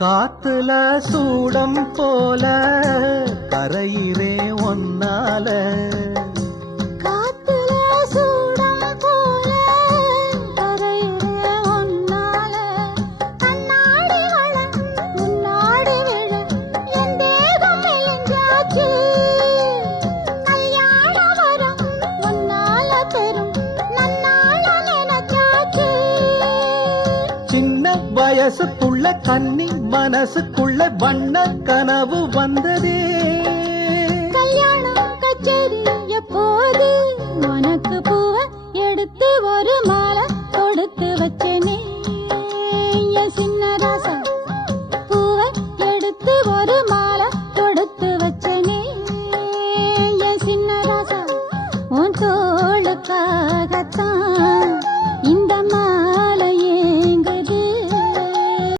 காத்துல சூடம் போல கரையிறே ஒன்னால காத்துல சூடம் போல கரையிறே ஒன்னால கண்ணாடி வள முன்னாடி விழ என் தேகம் மெலிஞ்சாச்சு கல்யாண வரம் முன்னால பெரும் நன்னால நினைச்சாச்சு சின்ன வயசுக்குள்ள கன்னி மனசுக்குள்ள வண்ண கனவு வந்ததே கல்யாணம் கச்சேரி எப்போது உனக்கு பூவ எடுத்து ஒரு மாலை